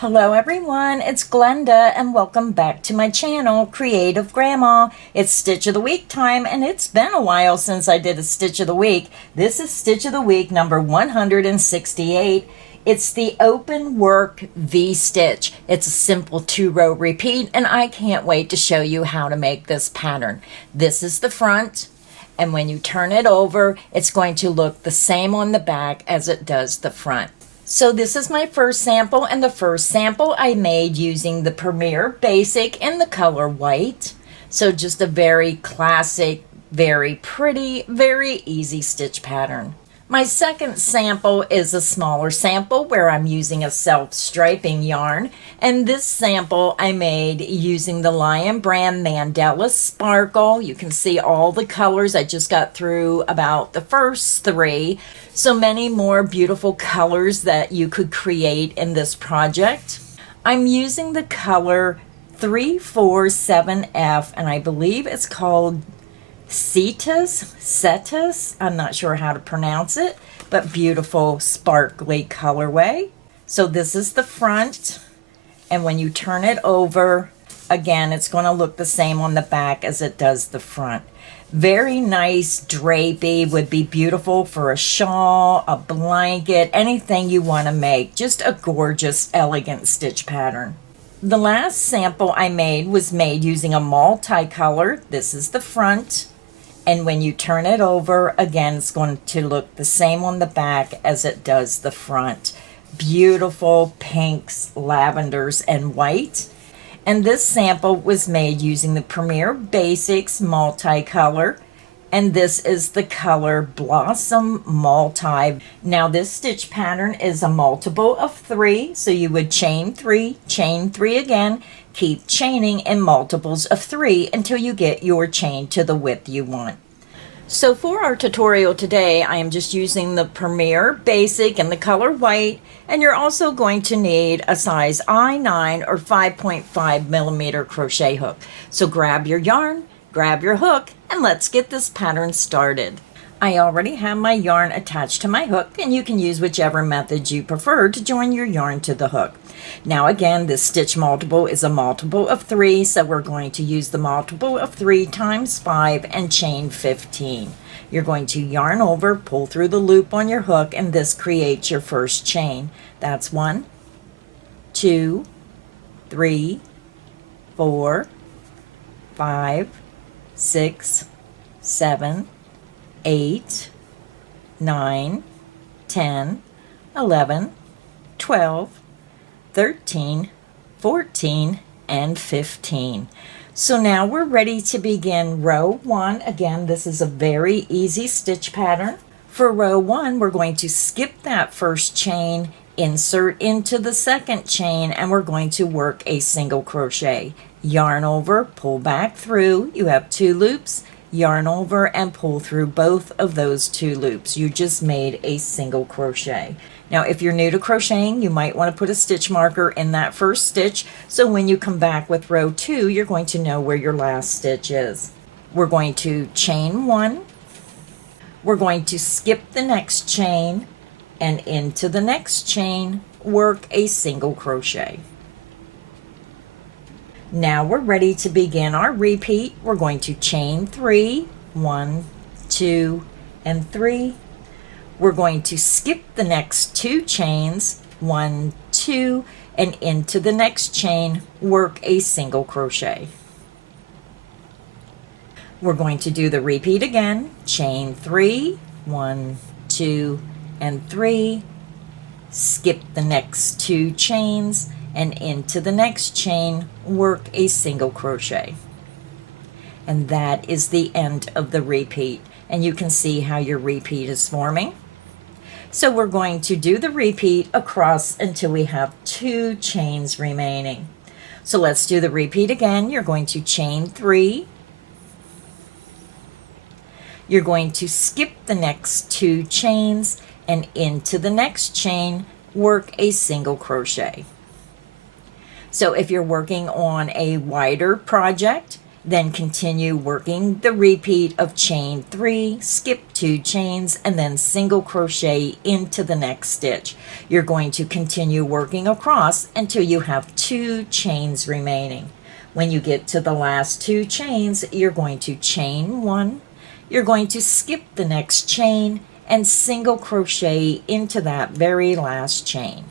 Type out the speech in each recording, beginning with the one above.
Hello everyone, it's Glenda and welcome back to my channel, Creative Grandma. It's Stitch of the Week time and it's been a while since I did a Stitch of the Week. This is Stitch of the Week number 168. It's the Openwork V-Stitch. It's a simple 2-row repeat and I can't wait to show you how to make this pattern. This is the front, and when you turn it over, it's going to look the same on the back as it does the front. So this is my first sample, and the first sample I made using the Premier Basic in the color white. So just a very classic, very pretty, very easy stitch pattern. My second sample is a smaller sample where I'm using a self-striping yarn, and this sample I made using the Lion Brand Mandela Sparkle. You can see all the colors. I just got through about the first 3. So many more beautiful colors that you could create in this project. I'm using the color 347F, and I believe it's called Cetus. I'm not sure how to pronounce it, but beautiful sparkly colorway. So this is the front, and when you turn it over, again, it's going to look the same on the back as it does the front. Very nice drapey, would be beautiful for a shawl, a blanket, anything you want to make. Just a gorgeous, elegant stitch pattern. The last sample I made was made using a multicolor. This is the front. And when you turn it over, again, it's going to look the same on the back as it does the front. Beautiful pinks, lavenders, and white. And this sample was made using the Premier Basics multicolor. And this is the color Blossom Multi. Now this stitch pattern is a multiple of 3. So you would chain 3 again. Keep chaining in multiples of 3 until you get your chain to the width you want. So for our tutorial today, I am just using the Premier Basic in the color white, and you're also going to need a size I9 or 5.5 millimeter crochet hook. So grab your yarn, grab your hook, and let's get this pattern started. I already have my yarn attached to my hook, and you can use whichever method you prefer to join your yarn to the hook. Now again, this stitch multiple is a multiple of 3, so we're going to use the multiple of 3 times 5 and chain 15. You're going to yarn over, pull through the loop on your hook, and this creates your first chain. That's 1, 2, 3, 4, 5, 6, 7, 8, 9, 10, 11, 12, 13, 14, and 15. So now we're ready to begin row 1. Again, this is a very easy stitch pattern. For row 1, we're going to skip that first chain, insert into the second chain, and we're going to work a single crochet. Yarn over, pull back through. You have 2 loops. Yarn over and pull through both of those 2 loops. You just made a single crochet. Now if you're new to crocheting, you might want to put a stitch marker in that first stitch, so when you come back with row 2, you're going to know where your last stitch is. We're going to chain 1. We're going to skip the next chain, and into the next chain, work a single crochet. Now we're ready to begin our repeat. We're going to chain 3, 1, 2, and 3. We're going to skip the next 2 chains, 1, 2, and into the next chain, work a single crochet. We're going to do the repeat again. Chain 3, 1, 2, and 3. Skip the next 2 chains, and into the next chain, work a single crochet. And that is the end of the repeat. And you can see how your repeat is forming. So we're going to do the repeat across until we have 2 chains remaining. So let's do the repeat again. You're going to chain 3. You're going to skip the next 2 chains, and into the next chain, work a single crochet. So if you're working on a wider project, Then continue working the repeat of chain 3, skip 2 chains, and then single crochet into the next stitch. You're going to continue working across until you have 2 chains remaining. When you get to the last 2 chains, you're going to chain 1, you're going to skip the next chain, and single crochet into that very last chain.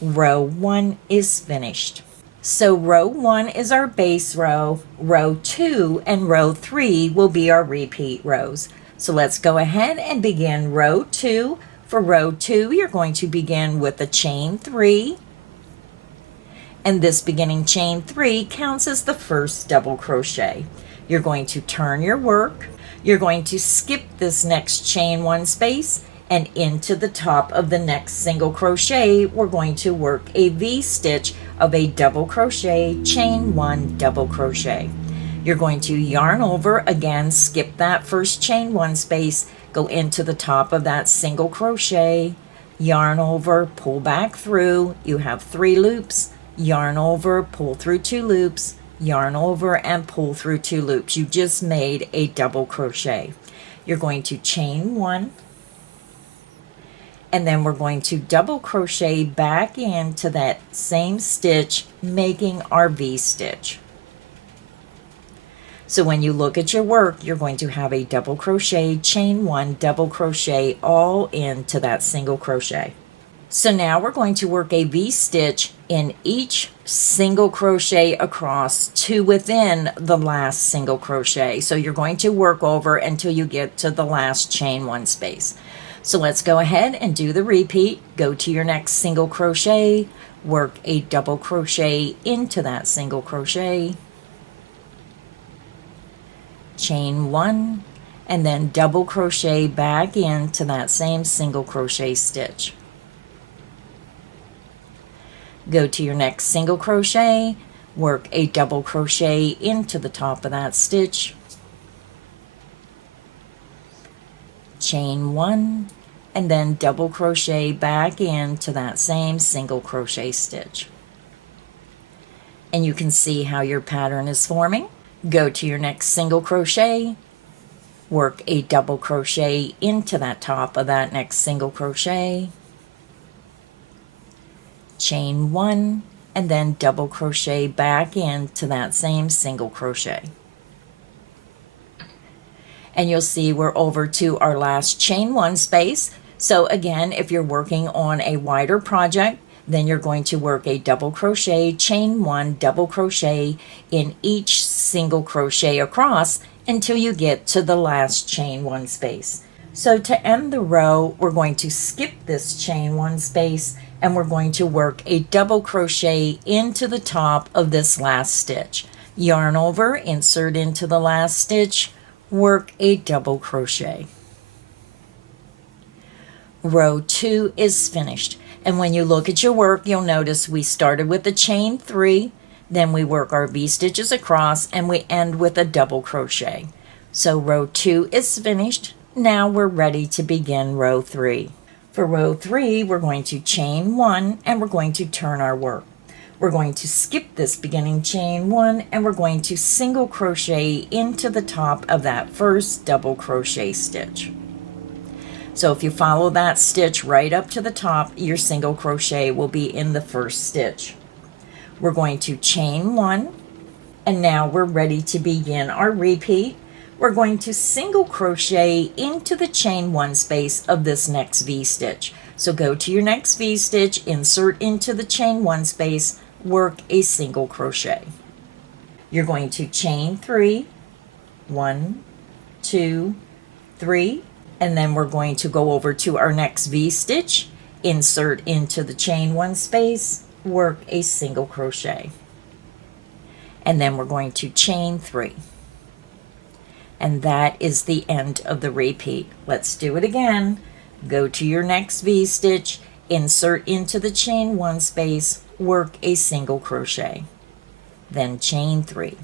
Row 1 is finished. So row 1 is our base row, row 2 and row 3 will be our repeat rows. So let's go ahead and begin row 2. For row 2, you're going to begin with a chain 3. And this beginning chain 3 counts as the first double crochet. You're going to turn your work. You're going to skip this next chain 1 space, and into the top of the next single crochet, we're going to work a V-stitch of a double crochet, chain 1, double crochet. You're going to yarn over, again, skip that first chain 1 space, go into the top of that single crochet, yarn over, pull back through. You have 3 loops, yarn over, pull through 2 loops, yarn over, and pull through 2 loops. You just made a double crochet. You're going to chain 1, and then we're going to double crochet back into that same stitch, making our V-stitch. So when you look at your work, you're going to have a double crochet, chain 1, double crochet, all into that single crochet. So now we're going to work a V-stitch in each single crochet across to within the last single crochet. So you're going to work over until you get to the last chain 1 space. So let's go ahead and do the repeat. Go to your next single crochet, work a double crochet into that single crochet, chain 1, and then double crochet back into that same single crochet stitch. Go to your next single crochet, work a double crochet into the top of that stitch, chain 1, and then double crochet back into that same single crochet stitch. And you can see how your pattern is forming. Go to your next single crochet, work a double crochet into that top of that next single crochet, chain 1, and then double crochet back into that same single crochet. And you'll see we're over to our last chain 1 space. So again, if you're working on a wider project, then you're going to work a double crochet, chain 1, double crochet in each single crochet across until you get to the last chain 1 space. So to end the row, we're going to skip this chain 1 space, and we're going to work a double crochet into the top of this last stitch. Yarn over, insert into the last stitch, work a double crochet. Row 2 is finished. And when you look at your work, you'll notice we started with a chain 3, then we work our V-stitches across, and we end with a double crochet. So row 2 is finished. Now we're ready to begin row 3. For row 3, we're going to chain 1, and we're going to turn our work. We're going to skip this beginning chain 1, and we're going to single crochet into the top of that first double crochet stitch. So if you follow that stitch right up to the top, your single crochet will be in the first stitch. We're going to chain 1, and now we're ready to begin our repeat. We're going to single crochet into the chain 1 space of this next V-stitch. So go to your next V-stitch, insert into the chain 1 space, work a single crochet. You're going to chain 3, 1, 2, 3, and then we're going to go over to our next V-stitch, insert into the chain 1 space, work a single crochet. And then we're going to chain 3. And that is the end of the repeat. Let's do it again. Go to your next V-stitch, insert into the chain 1 space, work a single crochet, then chain 3.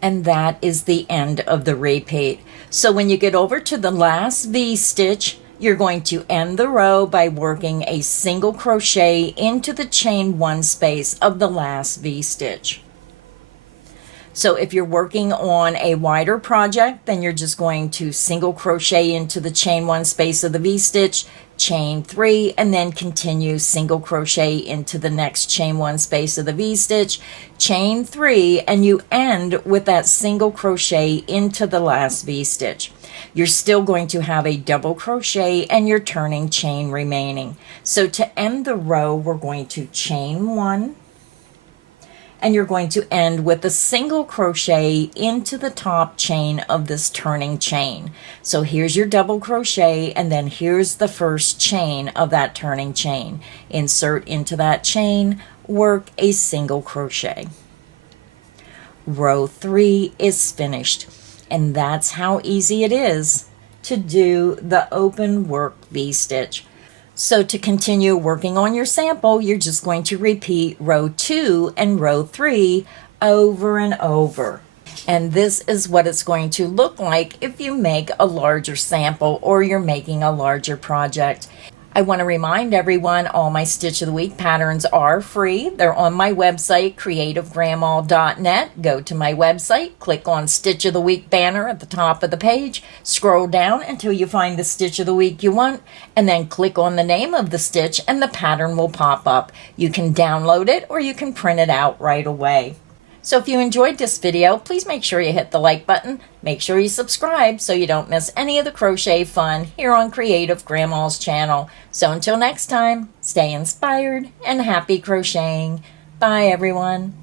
And that is the end of the repeat. So when you get over to the last V-stitch, You're going to end the row by working a single crochet into the chain 1 space of the last V-stitch. So if you're working on a wider project, then you're just going to single crochet into the chain 1 space of the V-stitch, chain 3, and then continue single crochet into the next chain 1 space of the V-stitch, chain 3, and you end with that single crochet into the last V-stitch. You're still going to have a double crochet and your turning chain remaining. So to end the row, we're going to chain 1, and you're going to end with a single crochet into the top chain of this turning chain. So here's your double crochet, and then here's the first chain of that turning chain. Insert into that chain, work a single crochet. Row 3 is finished, and that's how easy it is to do the open work V-stitch. So to continue working on your sample, you're just going to repeat row 2 and row 3 over and over. And this is what it's going to look like if you make a larger sample or you're making a larger project. I want to remind everyone all my Stitch of the Week patterns are free. They're on my website, creativegrandma.net. Go to my website, click on Stitch of the Week banner at the top of the page, scroll down until you find the Stitch of the Week you want, and then click on the name of the stitch and the pattern will pop up. You can download it or you can print it out right away. So if you enjoyed this video, please make sure you hit the like button. Make sure you subscribe so you don't miss any of the crochet fun here on Creative Grandma's channel. So until next time, stay inspired and happy crocheting. Bye everyone.